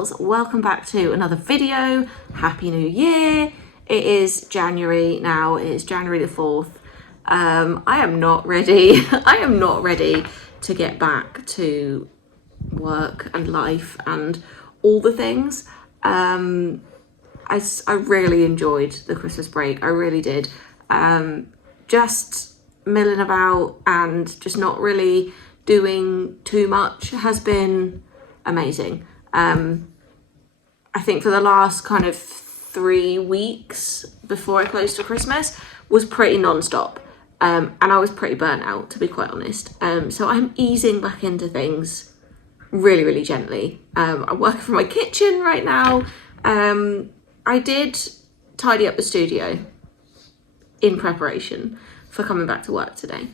pals, welcome back to another video. Happy New Year. It is January now. It is January the 4th. I am not ready. I am not ready to get back to work and life and all the things. I really enjoyed the Christmas break. I really did. Just milling about and just not really doing too much has been amazing. I think for the last kind of 3 weeks before I closed for Christmas was pretty non-stop, and I was pretty burnt out, to be quite honest. So I'm easing back into things really gently. I'm working from my kitchen right now. I did tidy up the studio in preparation for coming back to work today,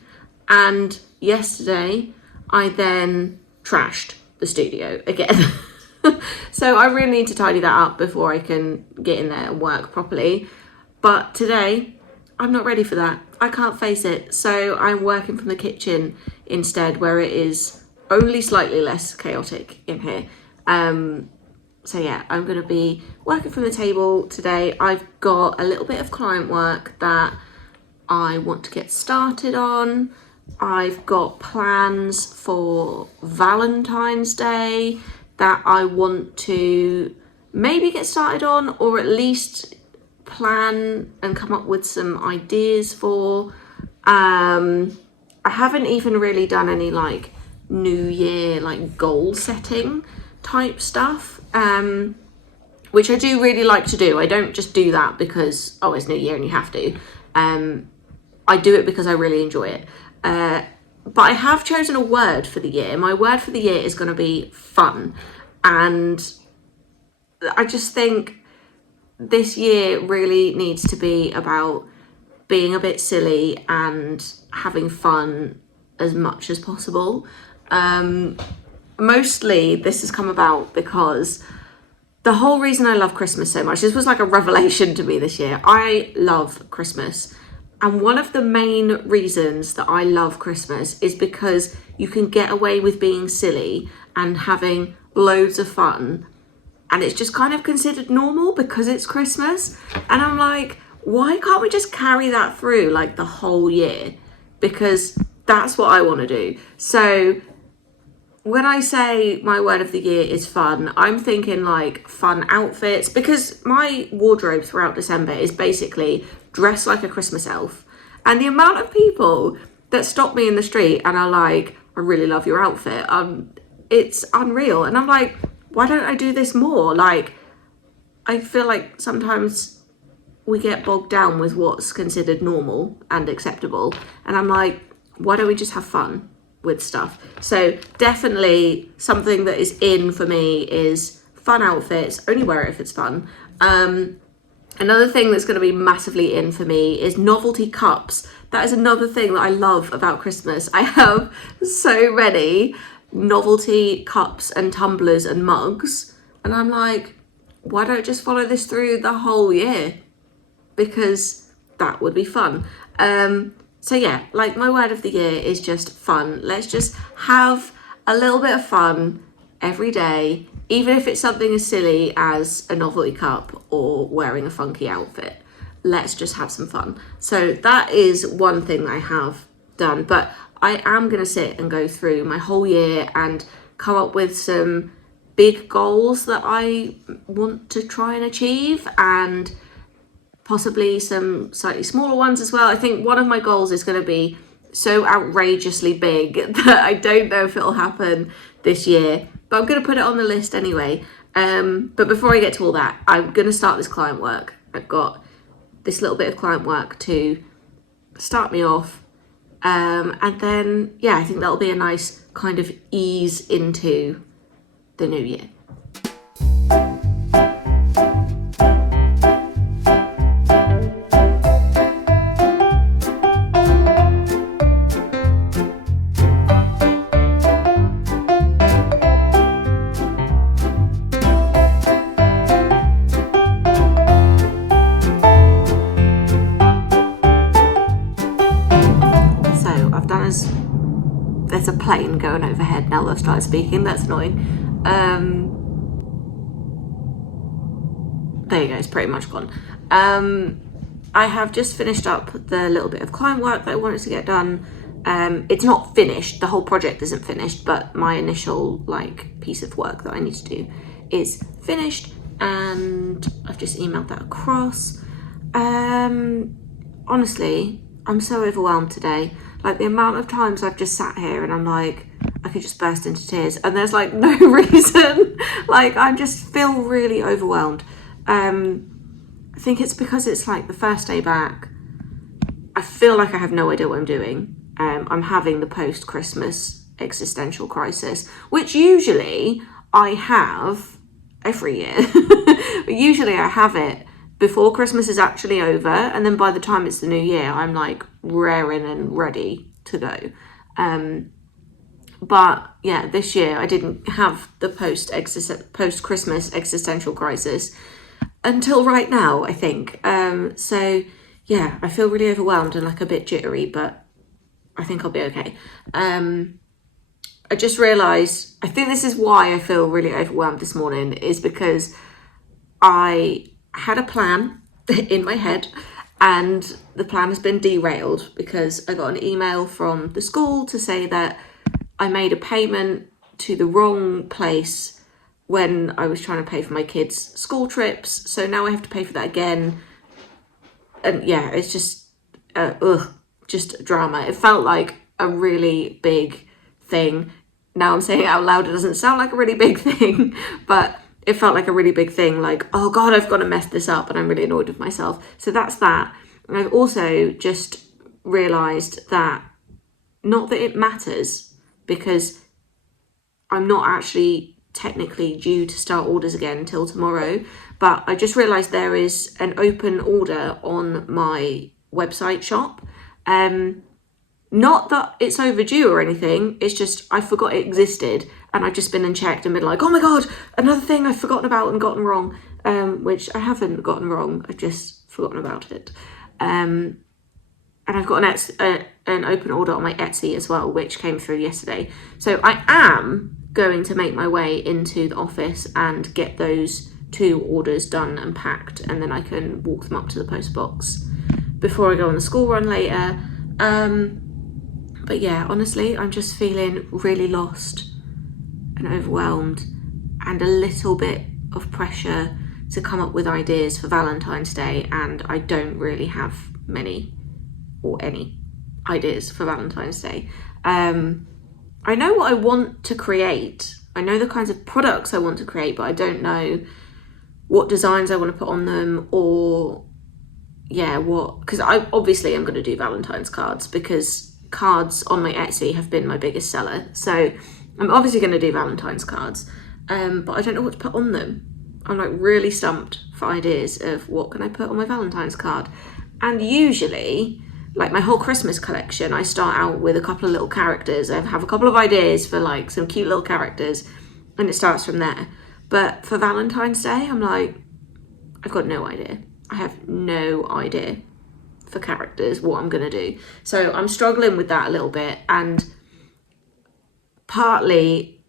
and yesterday I then trashed the studio again. So I really need to tidy that up before I can get in there and work properly. But today I'm not ready for that. I can't face it. So I'm working from the kitchen instead, where it is only slightly less chaotic in here. So yeah, I'm going to be working from the table today. I've got a little bit of client work that I want to get started on. I've got plans for Valentine's Day that I want to maybe get started on, or at least plan and come up with some ideas for. I haven't even really done any like New Year like goal setting type stuff, which I do really like to do. I don't just do that because, oh, it's New Year and you have to. I do it because I really enjoy it. But I have chosen a word for the year. My word for the year is going to be fun. And I just think this year really needs to be about being a bit silly and having fun as much as possible. Mostly this has come about because the whole reason I love Christmas so much, this was like a revelation to me this year. I love Christmas. And one of the main reasons that I love Christmas is because you can get away with being silly and having loads of fun. And it's just kind of considered normal because it's Christmas. And I'm like, why can't we just carry that through like the whole year? Because that's what I want to do. So when I say my word of the year is fun, I'm thinking like fun outfits, because my wardrobe throughout December is basically dress like a Christmas elf. And the amount of people that stop me in the street and are like, I really love your outfit, it's unreal. And I'm like, why don't I do this more? Like, I feel like sometimes we get bogged down with what's considered normal and acceptable. And I'm like, why don't we just have fun with stuff? So definitely something that is in for me is fun outfits. Only wear it if it's fun. Another thing that's going to be massively in for me is novelty cups. That is another thing that I love about Christmas. I have so many novelty cups and tumblers and mugs. And I'm like, why don't I just follow this through the whole year? Because that would be fun. So yeah, like my word of the year is just fun. Let's just have a little bit of fun every day, even if it's something as silly as a novelty cup or wearing a funky outfit. Let's just have some fun. So that is one thing that I have done, but I am going to sit and go through my whole year and come up with some big goals that I want to try and achieve, and possibly some slightly smaller ones as well. I think one of my goals is going to be so outrageously big that I don't know if it'll happen this year, but I'm going to put it on the list anyway. But before I get to all that, I'm going to start this client work. I've got this little bit of client work to start me off. And then, yeah, I think that'll be a nice kind of ease into the new year. There's a plane going overhead now that I've started speaking. That's annoying. there you go, it's pretty much gone. I have just finished up the little bit of client work that I wanted to get done. It's not finished, the whole project isn't finished, but my initial like piece of work that I need to do is finished, and I've just emailed that across. Honestly, I'm so overwhelmed today. Like, the amount of times I've just sat here and I'm like, I could just burst into tears, and there's like no reason. Like, I just feel really overwhelmed. I think it's because it's like the first day back. I feel like I have no idea what I'm doing. I'm having the post-Christmas existential crisis, which usually I have every year. Usually I have it before Christmas is actually over, and then by the time it's the new year, I'm like raring and ready to go. But yeah, this year I didn't have the post-Christmas existential crisis until right now, I think. So yeah, I feel really overwhelmed and like a bit jittery, but I think I'll be okay. I just realised, I think this is why I feel really overwhelmed this morning, is because I had a plan in my head and the plan has been derailed because I got an email from the school to say that I made a payment to the wrong place when I was trying to pay for my kids' school trips. So now I have to pay for that again. And yeah, it's just, just drama. It felt like a really big thing. Now I'm saying it out loud, it doesn't sound like a really big thing, but it felt like a really big thing. Like, oh God, I've got to mess this up, and I'm really annoyed with myself. So that's that. And I've also just realised that, not that it matters, because I'm not actually technically due to start orders again until tomorrow, but I just realised there is an open order on my website shop. Not that it's overdue or anything, it's just I forgot it existed, and I've just been and checked and been like, oh my God, another thing I've forgotten about and gotten wrong, which I haven't gotten wrong, I've just forgotten about it. And I've got an open order on my Etsy as well, which came through yesterday. So I am going to make my way into the office and get those 2 orders done and packed, and then I can walk them up to the post box before I go on the school run later. But yeah, honestly, I'm just feeling really lost and overwhelmed, and a little bit of pressure to come up with ideas for Valentine's Day, and I don't really have many or any ideas for Valentine's Day. I know what I want to create. I know the kinds of products I want to create, but I don't know what designs I want to put on them, or yeah, what, because I obviously am going to do Valentine's cards, because cards on my Etsy have been my biggest seller. So I'm obviously going to do Valentine's cards, but I don't know what to put on them. I'm like really stumped for ideas of what can I put on my Valentine's card. And usually, like my whole Christmas collection, I start out with a couple of little characters. I have a couple of ideas for like some cute little characters, and it starts from there. But for Valentine's Day, I'm like, I've got no idea. I have no idea for characters, what I'm going to do. So I'm struggling with that a little bit. And partly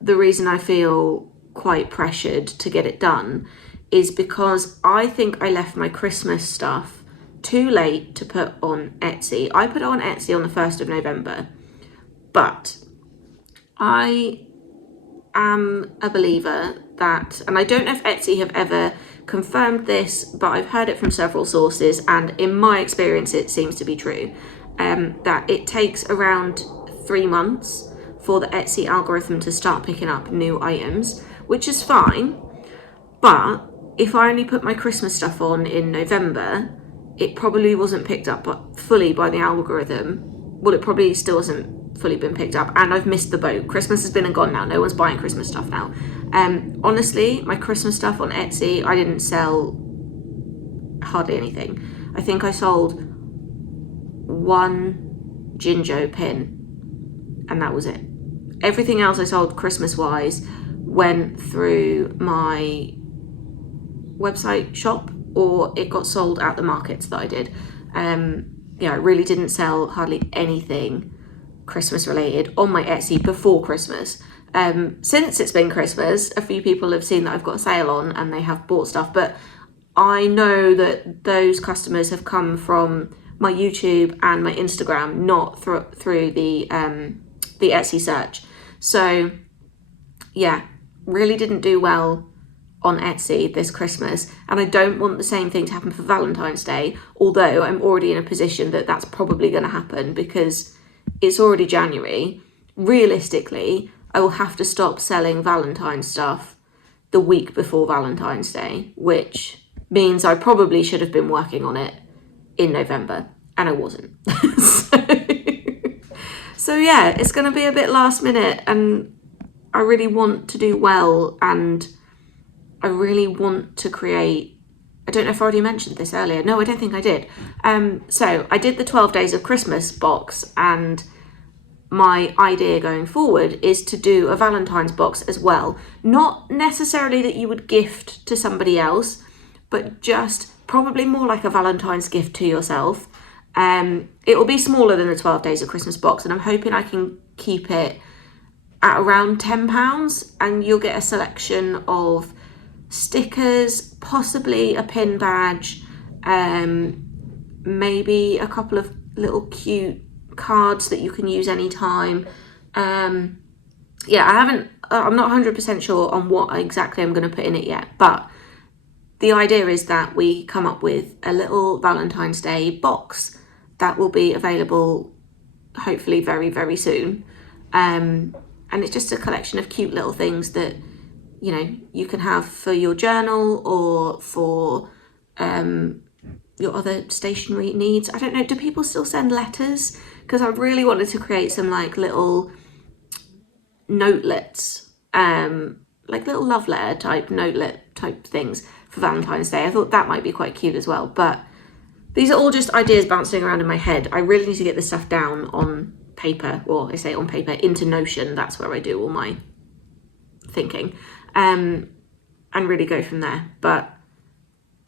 the reason I feel quite pressured to get it done is because I think I left my Christmas stuff too late to put on Etsy. I put it on Etsy on the 1st of November, but I am a believer that, and I don't know if Etsy have ever confirmed this, but I've heard it from several sources, and in my experience it seems to be true, that it takes around 3 months for the Etsy algorithm to start picking up new items, which is fine. But if I only put my Christmas stuff on in November, it probably wasn't picked up fully by the algorithm. Well, it probably still hasn't fully been picked up, and I've missed the boat. Christmas has been and gone now. No one's buying Christmas stuff now. Honestly, my Christmas stuff on Etsy, I didn't sell hardly anything. I think I sold 1 Jinjo pin, and that was it. Everything else I sold Christmas-wise went through my website shop, or it got sold at the markets that I did. Yeah, I really didn't sell hardly anything Christmas related on my Etsy before Christmas. Since it's been Christmas, a few people have seen that I've got a sale on and they have bought stuff, but I know that those customers have come from my YouTube and my Instagram, not through the Etsy search. So yeah, really didn't do well on Etsy this Christmas, and I don't want the same thing to happen for Valentine's Day, although I'm already in a position that that's probably going to happen because it's already January. Realistically, I will have to stop selling Valentine's stuff the week before Valentine's Day, which means I probably should have been working on it in November, and I wasn't. So yeah, it's going to be a bit last minute, and I really want to do well, and I really want to create, I don't know if I already mentioned this earlier. No, I don't think I did. So I did the 12 Days of Christmas box, and my idea going forward is to do a Valentine's box as well. Not necessarily that you would gift to somebody else, but just probably more like a Valentine's gift to yourself. It will be smaller than the 12 Days of Christmas box, and I'm hoping I can keep it at around £10, and you'll get a selection of stickers, possibly a pin badge, maybe a couple of little cute cards that you can use anytime. I'm not 100% sure on what exactly I'm going to put in it yet, but the idea is that we come up with a little Valentine's Day box that will be available hopefully very, very soon. And it's just a collection of cute little things that, you know, you can have for your journal or for your other stationery needs. I don't know, do people still send letters? Because I really wanted to create some like little notelets, like little love letter type notelet type things for Valentine's Day. I thought that might be quite cute as well, but these are all just ideas bouncing around in my head. I really need to get this stuff down on paper, or I say on paper, into Notion. That's where I do all my thinking, and really go from there. But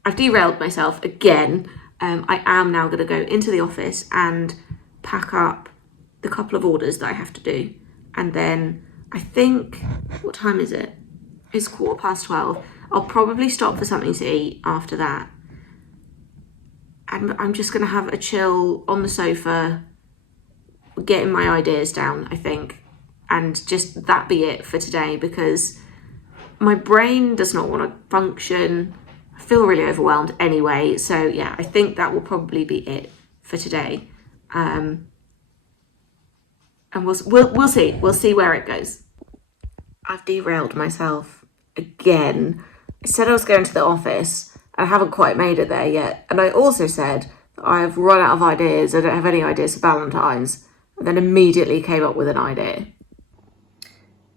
I've derailed myself again. I am now going to go into the office and pack up the couple of orders that I have to do, and then I think, what time is it? It's 12:15. I'll probably stop for something to eat after that, and I'm just going to have a chill on the sofa, getting my ideas down, I think, and just that be it for today, because my brain does not want to function. I feel really overwhelmed anyway, so yeah, I think that will probably be it for today, and we'll see where it goes. I've derailed myself again. I said I was going to the office. I haven't quite made it there yet, and I also said that I've run out of ideas. I don't have any ideas for Valentine's, and then immediately came up with an idea.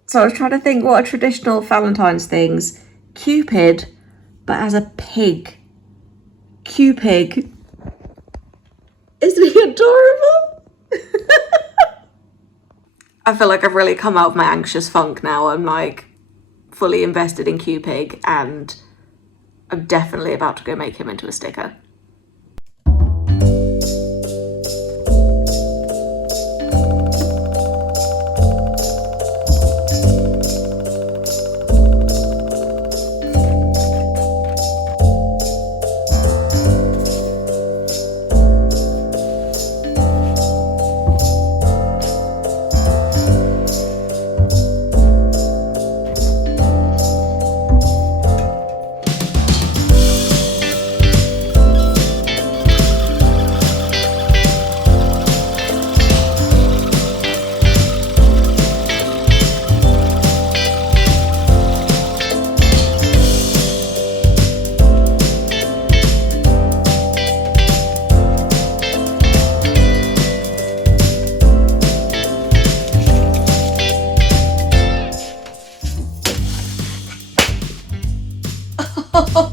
So I was trying to think what are traditional Valentine's things. Cupid, but as a pig. Cupig. Isn't he adorable? I feel like I've really come out of my anxious funk now. I'm like fully invested in Cupig, and I'm definitely about to go make him into a sticker.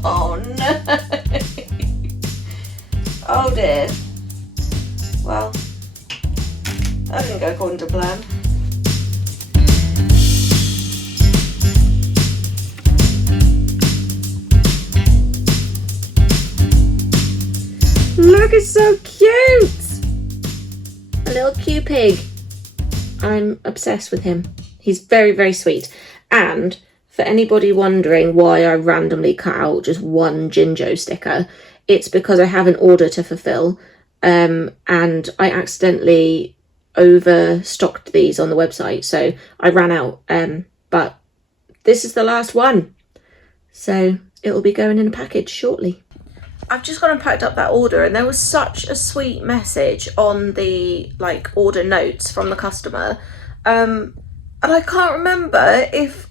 Oh no! Oh dear. Well, that didn't go according to plan. Look, it's so cute! A little Cupig. I'm obsessed with him. He's very, very sweet. And for anybody wondering why I randomly cut out just one Jinjo sticker, it's because I have an order to fulfill, and I accidentally overstocked these on the website, so I ran out, but this is the last one, so it'll be going in a package shortly. I've just gone and packed up that order, and there was such a sweet message on the like order notes from the customer, and I can't remember if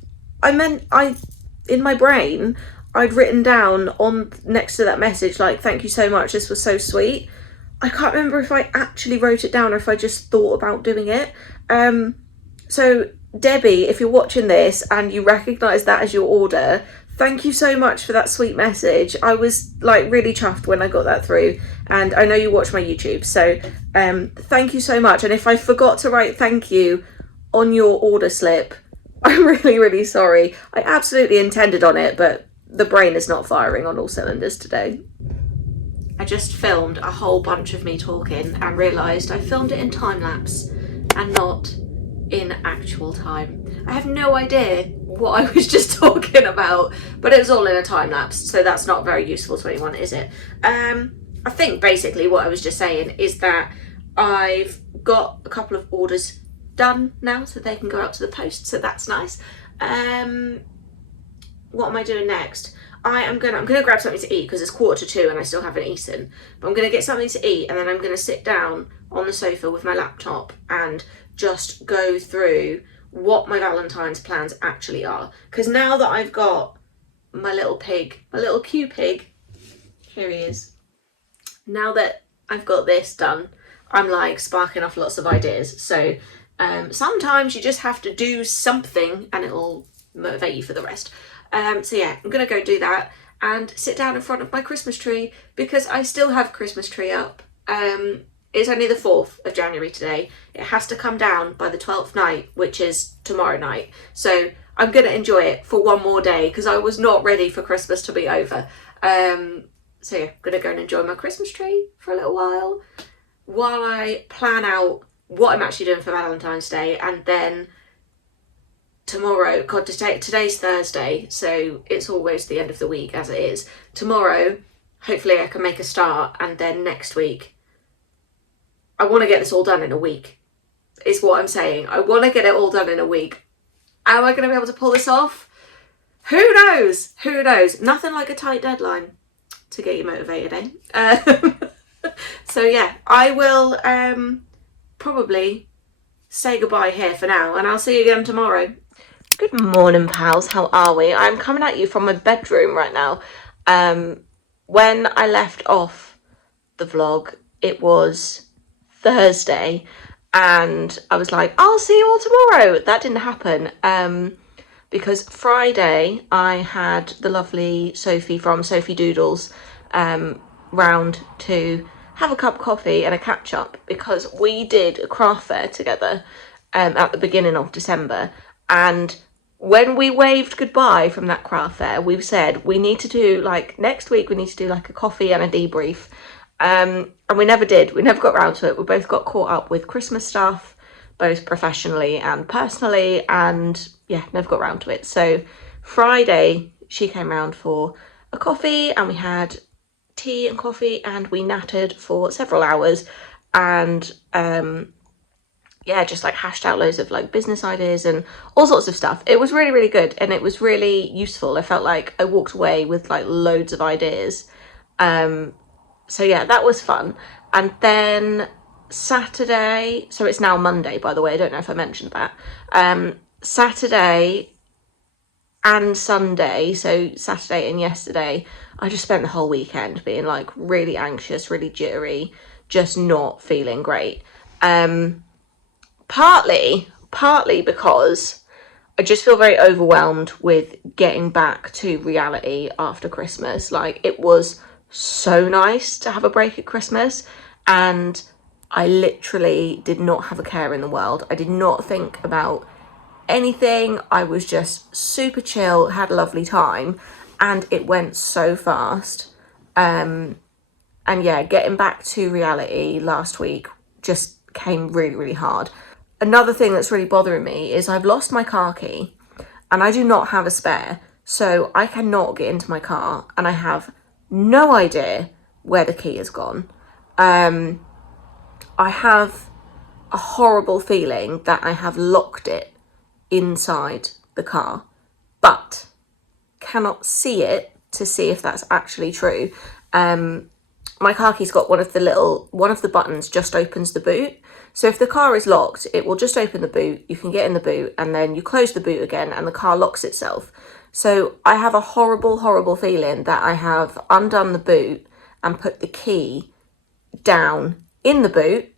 in my brain I'd written down on next to that message like, thank you so much, this was so sweet. I can't remember if I actually wrote it down or if I just thought about doing it. So Debbie, if you're watching this and you recognise that as your order, thank you so much for that sweet message. I was like really chuffed when I got that through, and I know you watch my YouTube, so thank you so much. And if I forgot to write thank you on your order slip, I'm really, really sorry. I absolutely intended on it, but the brain is not firing on all cylinders today. I just filmed a whole bunch of me talking and realised I filmed it in time lapse and not in actual time. I have no idea what I was just talking about, but it was all in a time lapse, so that's not very useful to anyone, is it? I think basically what I was just saying is that I've got a couple of orders done now, so they can go out to the post, so that's nice. What am I doing next? I'm gonna grab something to eat because it's 1:45 and I still haven't eaten, but I'm gonna get something to eat, and then I'm gonna sit down on the sofa with my laptop and just go through what my Valentine's plans actually are, because now that I've got my little pig, my little Cupig, here he is, now that I've got this done, I'm like sparking off lots of ideas. So sometimes you just have to do something and it'll motivate you for the rest. So yeah, I'm gonna go do that and sit down in front of my Christmas tree, because I still have Christmas tree up. It's only the 4th of January today. It has to come down by the 12th night, which is tomorrow night. So I'm gonna enjoy it for one more day because I was not ready for Christmas to be over. So yeah, I'm gonna go and enjoy my Christmas tree for a little while I plan out what I'm actually doing for Valentine's Day. And then tomorrow, God, today's Thursday, so it's always the end of the week as it is. Tomorrow, hopefully I can make a start, and then next week, I want to get this all done in a week, is what I'm saying. I want to get it all done in a week. Am I going to be able to pull this off? Who knows? Who knows? Nothing like a tight deadline to get you motivated, eh? So yeah, I will probably say goodbye here for now, and I'll see you again tomorrow. Good morning, pals. How are we? I'm coming at you from my bedroom right now. When I left off the vlog, it was Thursday, and I was like, I'll see you all tomorrow. That didn't happen, because Friday I had the lovely Sophie from Sophie Doodles round to have a cup of coffee and a catch up, because we did a craft fair together at the beginning of December. And when we waved goodbye from that craft fair, we said we need to do, like, next week we need to do like a coffee and a debrief. And we never did. We never got around to it. We both got caught up with Christmas stuff, both professionally and personally, and yeah, never got around to it. So Friday she came round for a coffee, and we had tea and coffee, and we nattered for several hours, and yeah, just like hashed out loads of like business ideas and all sorts of stuff. It was really, really good, and it was really useful. I felt like I walked away with like loads of ideas. So yeah, that was fun. And then Saturday, so it's now Monday, by the way, I don't know if I mentioned that. Saturday and Sunday, so Saturday and yesterday, I just spent the whole weekend being like really anxious, really jittery, just not feeling great. Partly because I just feel very overwhelmed with getting back to reality after Christmas. Like, it was so nice to have a break at Christmas, and I literally did not have a care in the world. I did not think about anything. I was just super chill, had a lovely time, and it went so fast. And yeah, getting back to reality last week just came really, really hard. another thing that's really bothering me is I've lost my car key and I do not have a spare. So I cannot get into my car and I have no idea where the key has gone. I have a horrible feeling that I have locked it inside the car, but cannot see it to see if that's actually true. My car key's got one of the buttons just opens the boot. So if the car is locked, it will just open the boot, you can get in the boot, and then you close the boot again and the car locks itself. So I have a horrible, horrible feeling that I have undone the boot and put the key down in the boot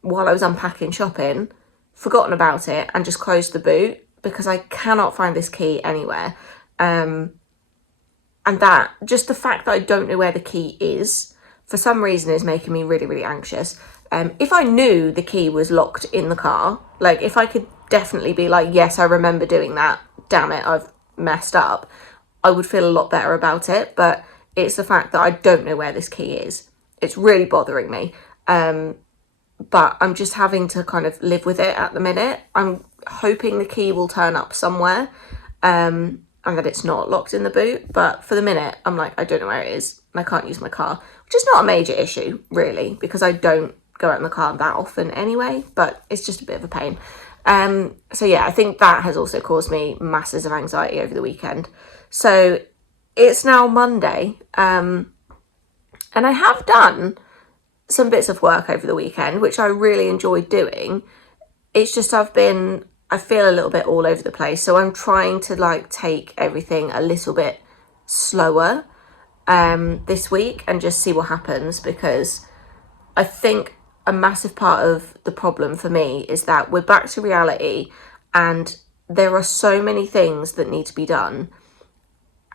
while I was unpacking shopping, forgotten about it, and just closed the boot, because I cannot find this key anywhere. And that, just the fact that I don't know where the key is, for some reason is making me really, really anxious. If I knew the key was locked in the car, like if I could definitely be like, yes, I remember doing that, damn it, I've messed up, I would feel a lot better about it. But it's the fact that I don't know where this key is. It's really bothering me. But I'm just having to kind of live with it at the minute. I'm hoping the key will turn up somewhere, and that it's not locked in the boot. But for the minute, I'm like, I don't know where it is and I can't use my car, which is not a major issue really, because I don't go out in the car that often anyway, but it's just a bit of a pain. So yeah, I think that has also caused me masses of anxiety over the weekend. So it's now Monday, and I have done some bits of work over the weekend, which I really enjoyed doing. It's just I feel a little bit all over the place. So I'm trying to like take everything a little bit slower this week and just see what happens, because I think a massive part of the problem for me is that we're back to reality and there are so many things that need to be done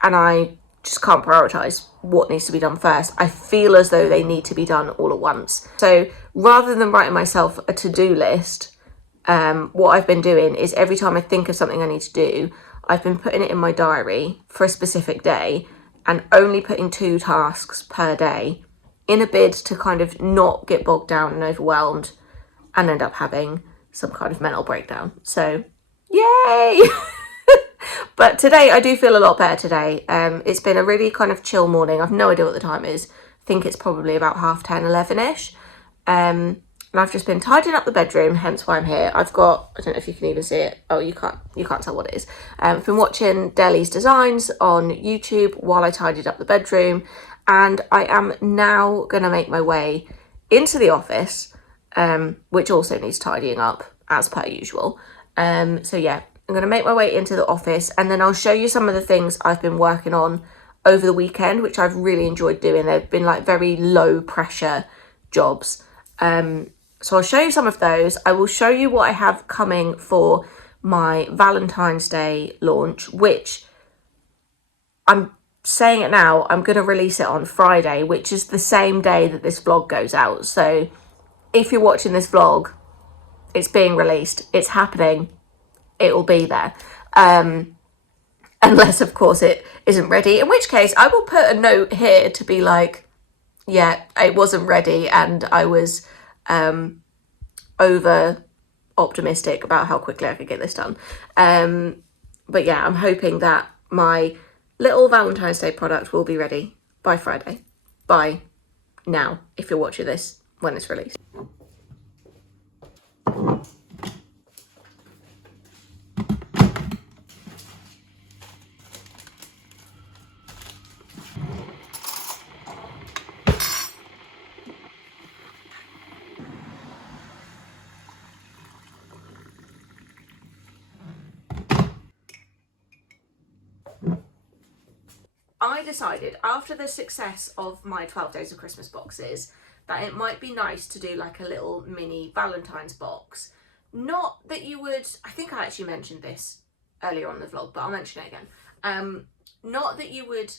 and I just can't prioritise what needs to be done first. I feel as though they need to be done all at once. So rather than writing myself a to-do list, what I've been doing is every time I think of something I need to do, I've been putting it in my diary for a specific day and only putting 2 tasks per day, in a bid to kind of not get bogged down and overwhelmed and end up having some kind of mental breakdown. So, yay! But today, I do feel a lot better today. It's been a really kind of chill morning. I've no idea what the time is. I think it's probably about 10:30, 11ish. And I've just been tidying up the bedroom, hence why I'm here. I've got, I don't know if you can even see it. Oh, you can't tell what it is. I've been watching Deli's designs on YouTube while I tidied up the bedroom. And I am now going to make my way into the office, which also needs tidying up as per usual. So yeah, I'm going to make my way into the office and then I'll show you some of the things I've been working on over the weekend, which I've really enjoyed doing. They've been like very low pressure jobs. So I'll show you some of those. I will show you what I have coming for my Valentine's Day launch, which I'm saying it now, I'm going to release it on Friday, which is the same day that this vlog goes out. So if you're watching this vlog, it's being released, it's happening, it will be there. Unless, of course, it isn't ready, in which case I will put a note here to be like, yeah, it wasn't ready and I was over optimistic about how quickly I could get this done. But yeah, I'm hoping that my little Valentine's Day product will be ready by Friday. By now, if you're watching this when it's released. I decided after the success of my 12 Days of Christmas boxes that it might be nice to do like a little mini Valentine's box. Not that you would, I think I actually mentioned this earlier on in the vlog, but I'll mention it again. Not that you would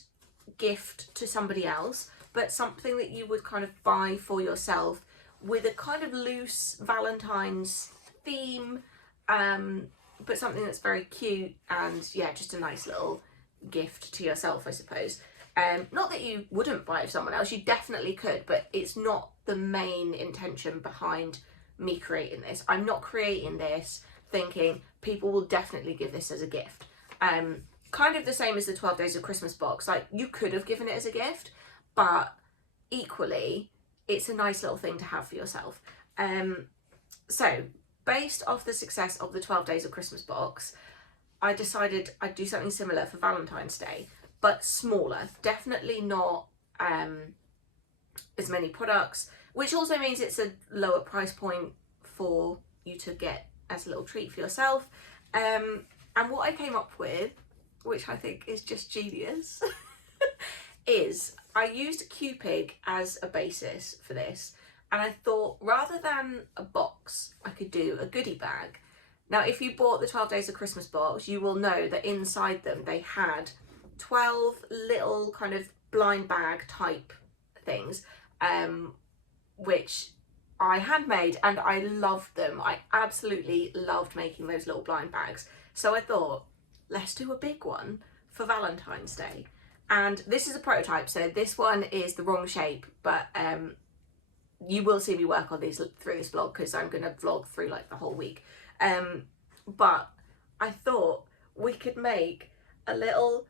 gift to somebody else, but something that you would kind of buy for yourself with a kind of loose Valentine's theme, but something that's very cute and yeah, just a nice little gift to yourself, I suppose. Not that you wouldn't buy it for someone else, you definitely could, but it's not the main intention behind me creating this. I'm not creating this thinking people will definitely give this as a gift. Kind of the same as the 12 Days of Christmas box. Like, you could have given it as a gift, but equally, it's a nice little thing to have for yourself. So, based off the success of the 12 Days of Christmas box, I decided I'd do something similar for Valentine's Day, but smaller. Definitely not as many products, which also means it's a lower price point for you to get as a little treat for yourself. And what I came up with, which I think is just genius, is I used Cupig as a basis for this. And I thought, rather than a box, I could do a goodie bag. Now, if you bought the 12 Days of Christmas box, you will know that inside them they had 12 little kind of blind bag type things, which I handmade, and I loved them. I absolutely loved making those little blind bags. So I thought, let's do a big one for Valentine's Day. And this is a prototype, so this one is the wrong shape, but you will see me work on these through this vlog, because I'm going to vlog through like the whole week. But I thought we could make a little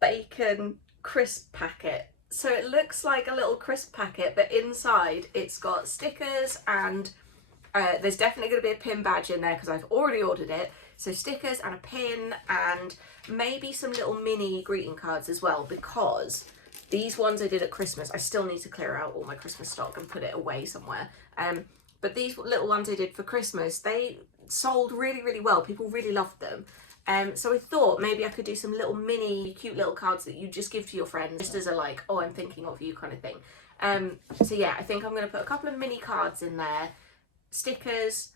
bacon crisp packet. So it looks like a little crisp packet, but inside it's got stickers, and there's definitely going to be a pin badge in there because I've already ordered it. So stickers and a pin, and maybe some little mini greeting cards as well, because these ones I did at Christmas, I still need to clear out all my Christmas stock and put it away somewhere. But these little ones I did for Christmas, they sold really, really well. People really loved them. So I thought maybe I could do some little mini cute little cards that you just give to your friends, just as a like, oh, I'm thinking of you kind of thing. So yeah, I think I'm going to put a couple of mini cards in there, stickers,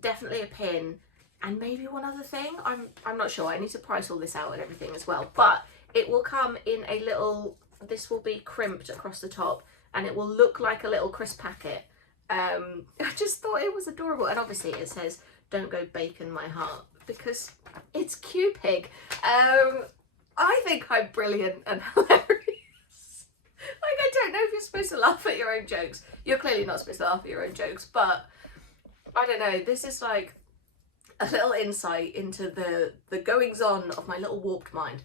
definitely a pin, and maybe one other thing. I'm not sure. I need to price all this out and everything as well. But it will come in a little, this will be crimped across the top, and it will look like a little crisp packet. I just thought it was adorable. And obviously it says, "Don't go bacon my heart," because it's Cupig. I think I'm brilliant and hilarious. Like, I don't know if you're supposed to laugh at your own jokes. You're clearly not supposed to laugh at your own jokes, but I don't know. This is like a little insight into the goings on of my little warped mind.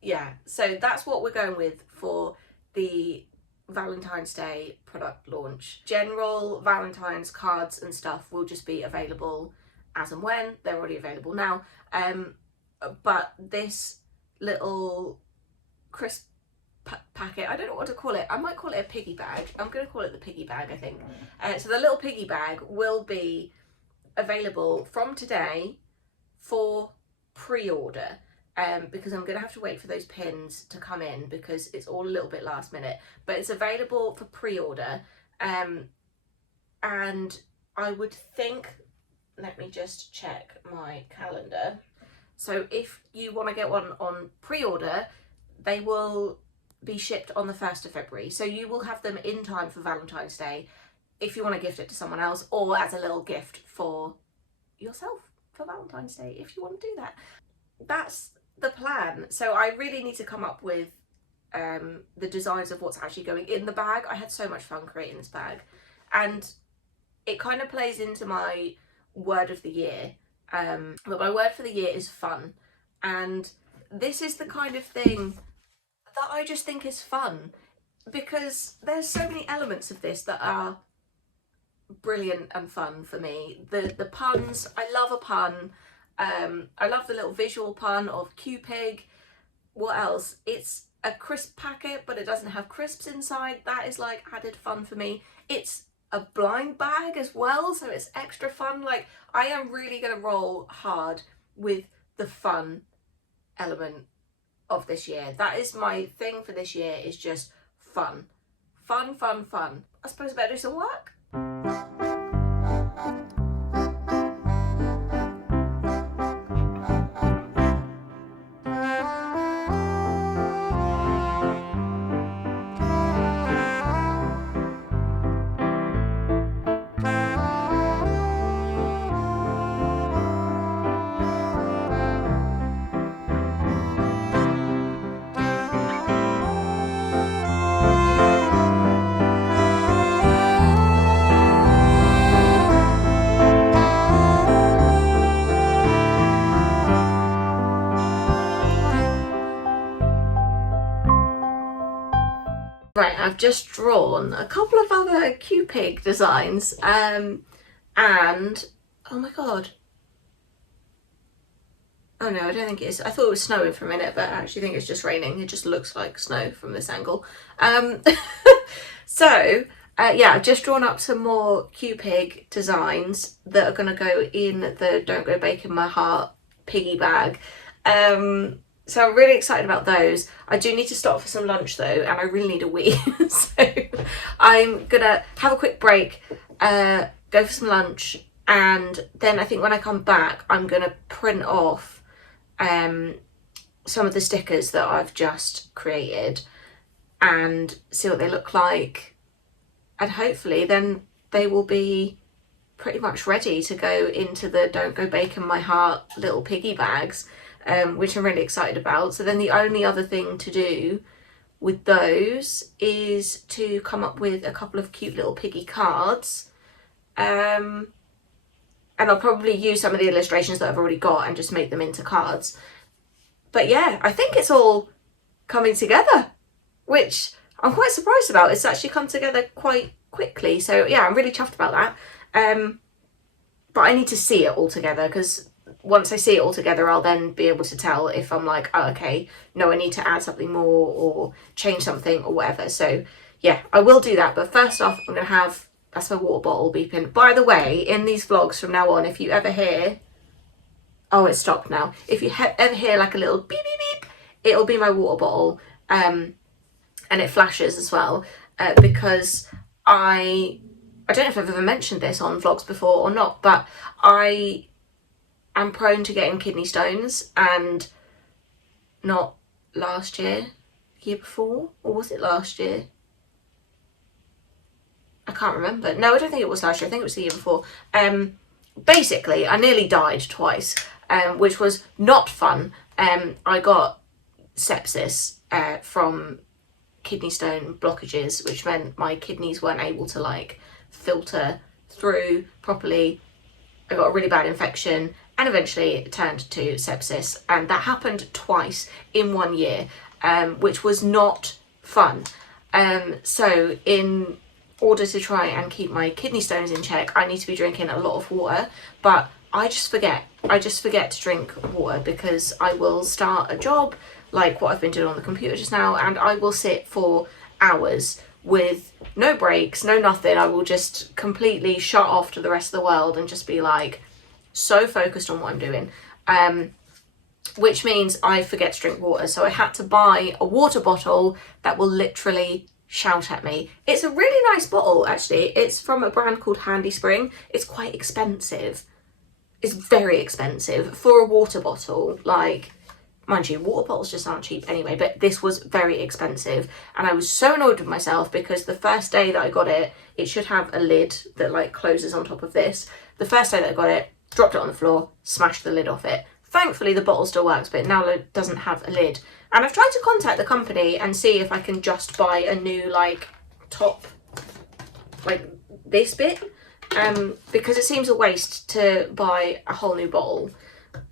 Yeah, so that's what we're going with for the Valentine's Day product launch. General Valentine's cards and stuff will just be available as and when. They're already available now. But this little crisp packet, I don't know what to call it. I might call it a piggy bag. I'm going to call it the piggy bag, I think. So the little piggy bag will be available from today for pre-order. Because I'm going to have to wait for those pins to come in, because it's all a little bit last minute. But it's available for pre-order. And I would think, let me just check my calendar. So if you want to get one on pre-order, they will be shipped on the 1st of February. So you will have them in time for Valentine's Day if you want to gift it to someone else, or as a little gift for yourself for Valentine's Day, if you want to do that. That's the plan. So I really need to come up with the designs of what's actually going in the bag. I had so much fun creating this bag, and it kind of plays into my word of the year. But my word for the year is fun, and this is the kind of thing that I just think is fun, because there's so many elements of this that are brilliant and fun for me. The puns, I love a pun. I love the little visual pun of Cupig. What else? It's a crisp packet, but it doesn't have crisps inside. That is like added fun for me. It's a blind bag as well, so it's extra fun. Like, I am really going to roll hard with the fun element of this year. That is my thing for this year, is just fun. Fun, fun, fun. I suppose I better do some work. just drawn a couple of other Cupig designs, and oh my god. Oh no, I don't think it is. I thought it was snowing for a minute, but I actually think it's just raining. It just looks like snow from this angle. So, yeah, I've just drawn up some more Cupig designs that are going to go in the Don't Go Baking My Heart piggy bag. So I'm really excited about those. I do need to stop for some lunch though, and I really need a wee. So I'm going to have a quick break, go for some lunch, and then I think when I come back, I'm going to print off some of the stickers that I've just created and see what they look like, and hopefully then they will be pretty much ready to go into the Don't Go Baking My Heart little piggy bags, which I'm really excited about. So then the only other thing to do with those is to come up with a couple of cute little piggy cards, and I'll probably use some of the illustrations that I've already got and just make them into cards. But yeah, I think it's all coming together, which I'm quite surprised about. It's actually come together quite quickly. So yeah, I'm really chuffed about that. But I need to see it all together, because once I see it all together, I'll then be able to tell if I'm like, oh, okay, no, I need to add something more or change something or whatever. So yeah, I will do that. But first off, I'm going to have, that's my water bottle beeping. By the way, in these vlogs from now on, if you ever hear, oh, it stopped now. If you ever hear like a little beep, beep, beep, it'll be my water bottle. And it flashes as well, because I don't know if I've ever mentioned this on vlogs before or not, but I am prone to getting kidney stones, and not last year, year before, or was it last year? I can't remember. No, I don't think it was last year. I think it was the year before. Basically, I nearly died twice, which was not fun. I got sepsis from kidney stone blockages, which meant my kidneys weren't able to like filter through properly. I got a really bad infection, and eventually it turned to sepsis, and that happened twice in 1 year, which was not fun. So in order to try and keep my kidney stones in check, I need to be drinking a lot of water, but I just forget to drink water, because I will start a job like what I've been doing on the computer just now, and I will sit for hours with no breaks, no nothing. I will just completely shut off to the rest of the world and just be like so focused on what I'm doing, which means I forget to drink water. So I had to buy a water bottle that will literally shout at me. It's a really nice bottle, actually. It's from a brand called Handy Spring. It's quite expensive. It's very expensive for a water bottle. Like, mind you, water bottles just aren't cheap anyway, but this was very expensive, and I was so annoyed with myself because the first day that I got it, it should have a lid that like closes on top of this. The first day that I got it, dropped it on the floor, smashed the lid off it. Thankfully the bottle still works, but now it doesn't have a lid. And I've tried to contact the company and see if I can just buy a new like top, like this bit, because it seems a waste to buy a whole new bottle.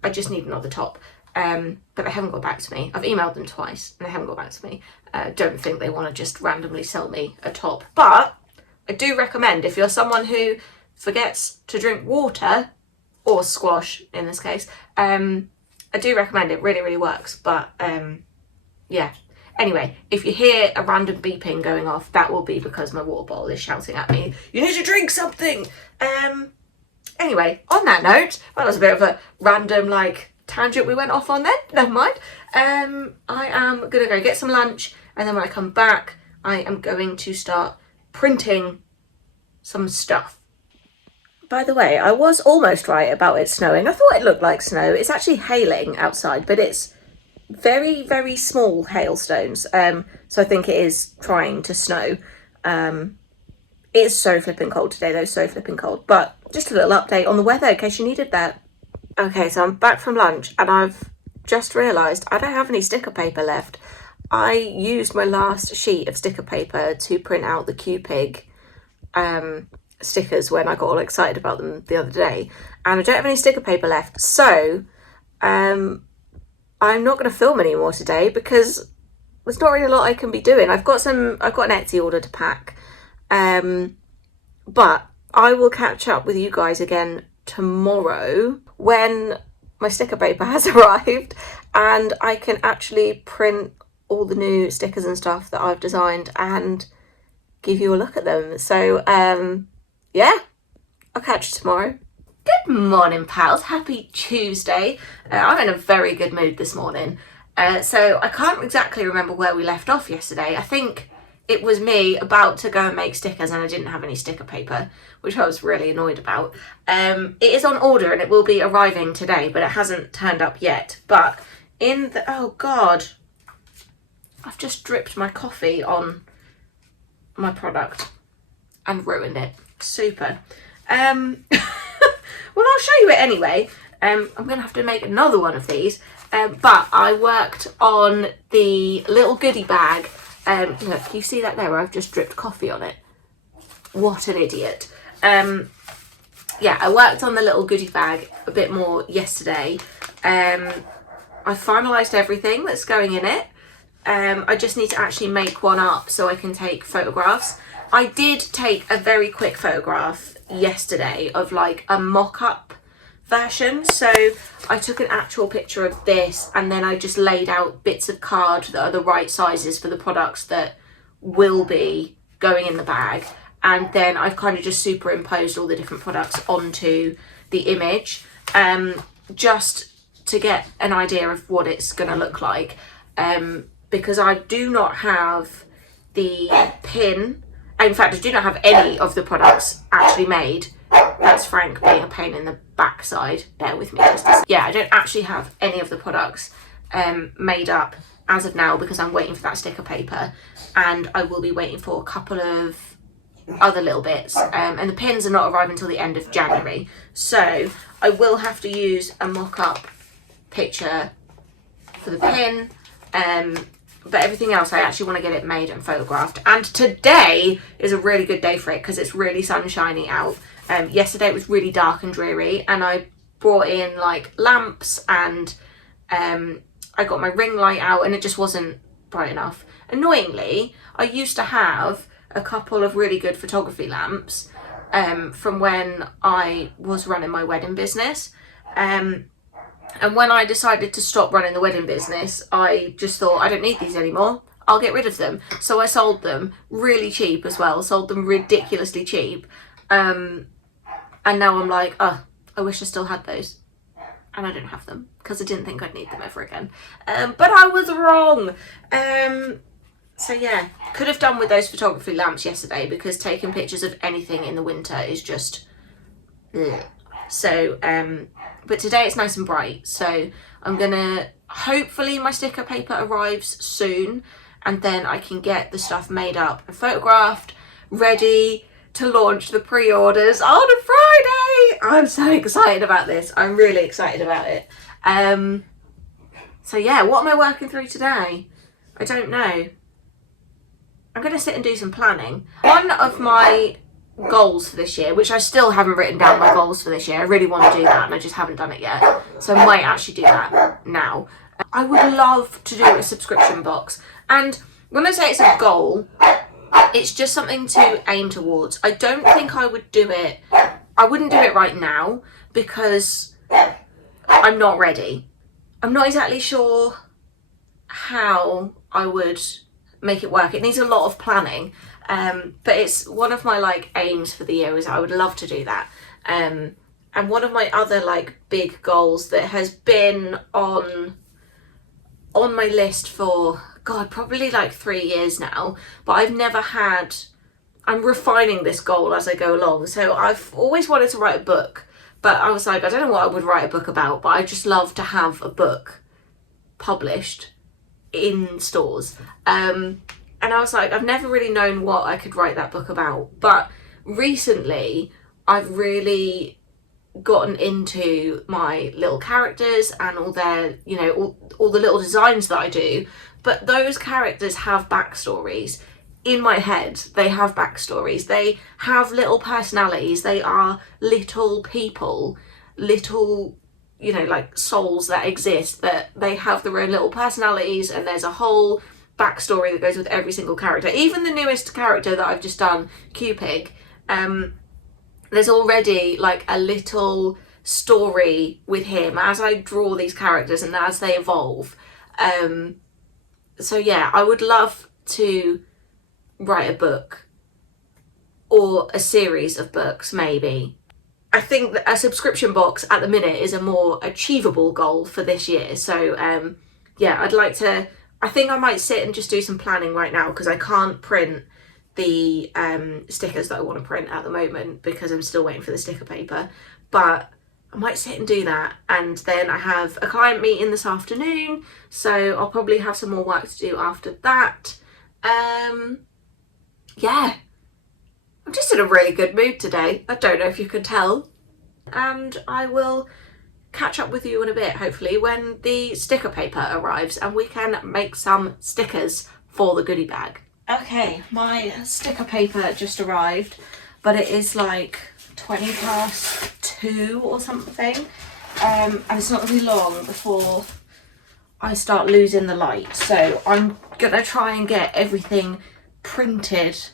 I just need another top. But they haven't got back to me. I've emailed them twice and they haven't got back to me. Don't think they want to just randomly sell me a top. But I do recommend, if you're someone who forgets to drink water, or squash in this case, I do recommend it. Really, really works. But yeah. Anyway, if you hear a random beeping going off, that will be because my water bottle is shouting at me, you need to drink something. Anyway, on that note, well, that was a bit of a random like tangent we went off on then. Never mind. I am gonna go get some lunch, and then when I come back, I am going to start printing some stuff. By the way, I was almost right about it snowing. I thought it looked like snow. It's actually hailing outside, but it's very, very small hailstones. So I think it is trying to snow. It's so flipping cold today though, so flipping cold. But just a little update on the weather in case you needed that. Okay, so I'm back from lunch and I've just realised I don't have any sticker paper left. I used my last sheet of sticker paper to print out the Cupig stickers when I got all excited about them the other day, and I don't have any sticker paper left, so I'm not going to film anymore today because there's not really a lot I can be doing. I've got an Etsy order to pack, but I will catch up with you guys again tomorrow when my sticker paper has arrived and I can actually print all the new stickers and stuff that I've designed and give you a look at them. So yeah, I'll catch you tomorrow. Good morning, pals. Happy Tuesday. I'm in a very good mood this morning. So I can't exactly remember where we left off yesterday. I think it was me about to go and make stickers and I didn't have any sticker paper, which I was really annoyed about. It is on order and it will be arriving today, but it hasn't turned up yet. But in the... Oh, God. I've just dripped my coffee on my product and ruined it. Super. Well, I'll show you it anyway. I'm going to have to make another one of these. But I worked on the little goodie bag. Look, you see that there where I've just dripped coffee on it? What an idiot. Yeah, I worked on the little goodie bag a bit more yesterday. I finalised everything that's going in it. I just need to actually make one up so I can take photographs. I did take a very quick photograph yesterday of like a mock-up version. So I took an actual picture of this and then I just laid out bits of card that are the right sizes for the products that will be going in the bag. And then I've kind of just superimposed all the different products onto the image, just to get an idea of what it's going to look like. Because I do not have the pin. In fact, I do not have any of the products actually made. That's Frank being a pain in the backside. Bear with me just a second. Yeah, I don't actually have any of the products made up as of now because I'm waiting for that sticker paper. And I will be waiting for a couple of other little bits. And the pins are not arriving until the end of January. So I will have to use a mock-up picture for the pin. But everything else, I actually want to get it made and photographed. And today is a really good day for it because it's really sunshiny out. Yesterday it was really dark and dreary and I brought in like lamps and I got my ring light out and it just wasn't bright enough. Annoyingly, I used to have a couple of really good photography lamps from when I was running my wedding business. And when I decided to stop running the wedding business, I just thought, I don't need these anymore. I'll get rid of them. So I sold them really cheap as well. Sold them ridiculously cheap. And now I'm like, oh, I wish I still had those. And I don't have them because I didn't think I'd need them ever again. But I was wrong. So yeah, could have done with those photography lamps yesterday because taking pictures of anything in the winter is just... Ugh. So, but today it's nice and bright, so I'm gonna, hopefully my sticker paper arrives soon and then I can get the stuff made up and photographed, ready to launch the pre-orders on a Friday. I'm so excited about this. I'm really excited about it. So yeah, what am I working through today? I don't know. I'm gonna sit and do some planning. One of my goals for this year, which I still haven't written down my goals for this year. I really want to do that and I just haven't done it yet. So I might actually do that now. I would love to do a subscription box. And when I say it's a goal, it's just something to aim towards. I don't think I would do it. I wouldn't do it right now because I'm not ready. I'm not exactly sure how I would make it work. It needs a lot of planning. But it's one of my like aims for the year is I would love to do that. And one of my other like big goals that has been on my list for God, probably like 3 years now, but I've never had, I'm refining this goal as I go along. So I've always wanted to write a book, but I was like, I don't know what I would write a book about, but I just love to have a book published in stores. And I was like, I've never really known what I could write that book about. But recently, I've really gotten into my little characters and all their, you know, all the little designs that I do. But those characters have backstories. In my head, they have backstories. They have little personalities. They are little people, little, you know, like souls that exist, that they have their own little personalities and there's a whole backstory that goes with every single character. Even the newest character that I've just done, Cupig, there's already like a little story with him as I draw these characters and as they evolve. So yeah, I would love to write a book or a series of books, maybe. I think that a subscription box at the minute is a more achievable goal for this year. So yeah, I'd like to, I think I might sit and just do some planning right now, because I can't print the stickers that I want to print at the moment because I'm still waiting for the sticker paper. But I might sit and do that, and then I have a client meeting this afternoon, so I'll probably have some more work to do after that. Yeah, I'm just in a really good mood today. I don't know if you can tell. And I will catch up with you in a bit, hopefully, when the sticker paper arrives and we can make some stickers for the goodie bag. Okay, my sticker paper just arrived, but it is like 20 past 2 or something. And it's not going to be long before I start losing the light. So I'm going to try and get everything printed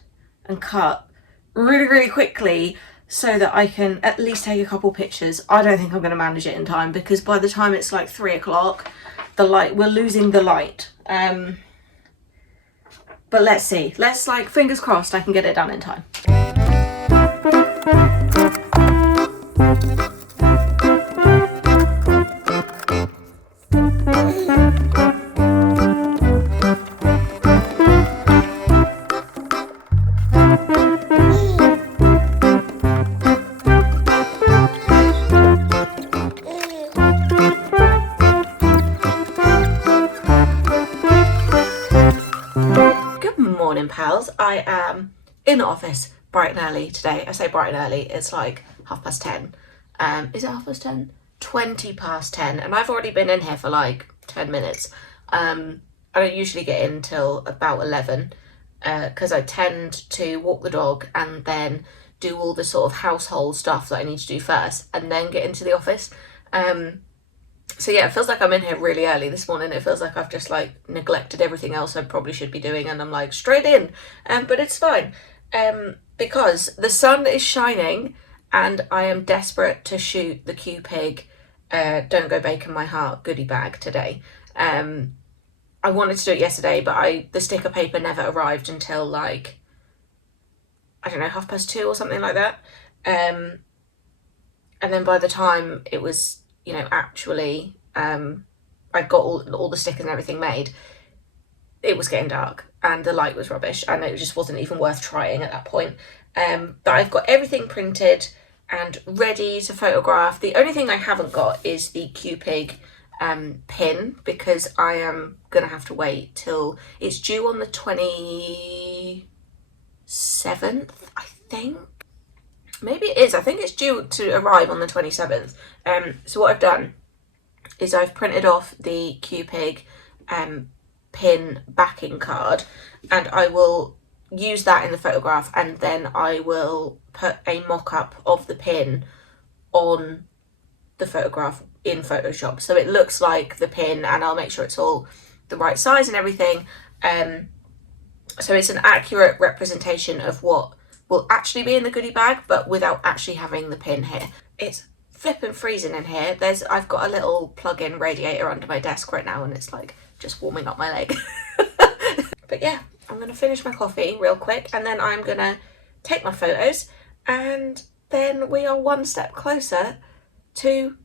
and cut really, really quickly so that I can at least take a couple pictures. I don't think I'm going to manage it in time, because by the time it's like 3 o'clock, we're losing the light. But let's see. Let's, like, fingers crossed I can get it done in time. Pals, I am in the office bright and early today. I say bright and early, it's like 10:30. Is it 10:30? 20 past 10, and I've already been in here for like 10 minutes. I don't usually get in till about 11 because I tend to walk the dog and then do all the sort of household stuff that I need to do first and then get into the office. So yeah, it feels like I'm in here really early this morning. It feels like I've just like neglected everything else I probably should be doing, and I'm like straight in. But it's fine because the sun is shining and I am desperate to shoot the Cupig Don't Go Bacon My Heart goodie bag today. I wanted to do it yesterday, but the sticker paper never arrived until like, I don't know, 2:30 or something like that. And then by the time it was, you know, actually, I got all the stickers and everything made, it was getting dark and the light was rubbish and it just wasn't even worth trying at that point. But I've got everything printed and ready to photograph. The only thing I haven't got is the Cupig pin, because I am going to have to wait till it's due on the 27th, I think. Maybe it is. I think it's due to arrive on the 27th. So what I've done is I've printed off the Cupig pin backing card, and I will use that in the photograph, and then I will put a mock-up of the pin on the photograph in Photoshop. So it looks like the pin, and I'll make sure it's all the right size and everything. So it's an accurate representation of what will actually be in the goodie bag, but without actually having the pin here. It's flipping freezing in here. I've got a little plug-in radiator under my desk right now, and it's like just warming up my leg. But yeah, I'm gonna finish my coffee real quick, and then I'm gonna take my photos, and then we are one step closer to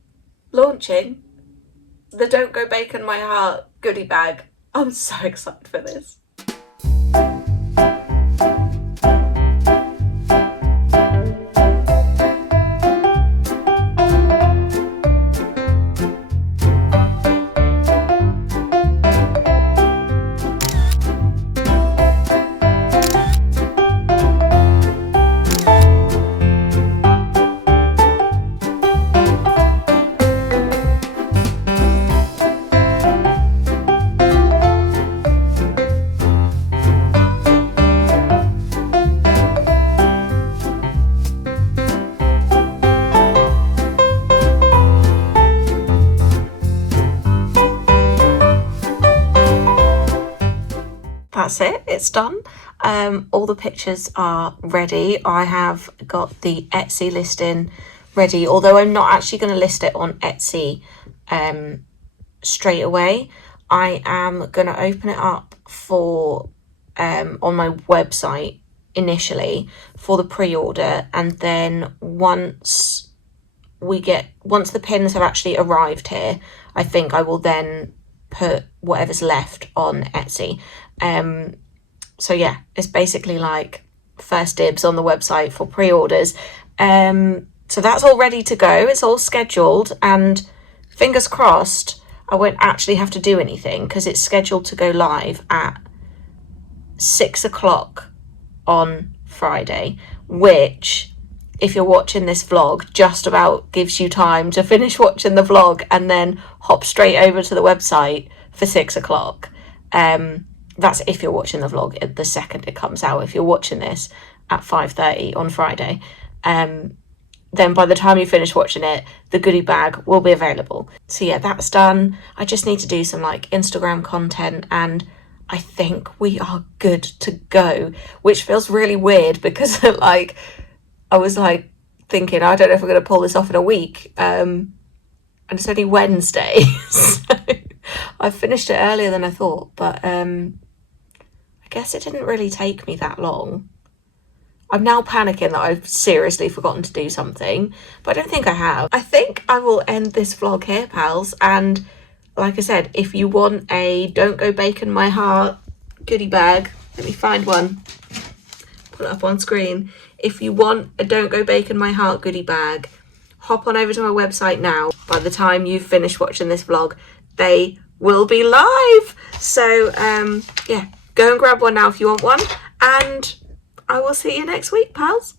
launching the Don't Go Bacon My Heart goodie bag. I'm so excited for this. that's it. It's done. All the pictures are ready. I have got the Etsy listing ready, although I'm not actually going to list it on Etsy straight away. I am going to open it up for on my website initially for the pre-order, and then once the pins have actually arrived here, I think I will then put whatever's left on Etsy. So yeah, it's basically like first dibs on the website for pre-orders. So that's all ready to go. It's all scheduled, and fingers crossed I won't actually have to do anything because it's scheduled to go live at 6 o'clock on Friday, which, if you're watching this vlog, just about gives you time to finish watching the vlog and then hop straight over to the website for 6 o'clock. That's if you're watching the vlog the second it comes out. If you're watching this at 5:30 on Friday, then by the time you finish watching it, the goodie bag will be available. So yeah, that's done. I just need to do some like Instagram content, and I think we are good to go, which feels really weird because like I was like thinking, I don't know if we're going to pull this off in a week, and it's only Wednesday. So I finished it earlier than I thought, but I guess it didn't really take me that long. I'm now panicking that I've seriously forgotten to do something, but I don't think I have. I think I will end this vlog here, pals, and like I said, if you want a Don't Go Bacon My Heart goodie bag, let me find one, put it up on screen. If you want a Don't Go Bacon My Heart goodie bag, hop on over to my website now. By the time you've finished watching this vlog, they will be live. So yeah, go and grab one now if you want one, and I will see you next week, pals.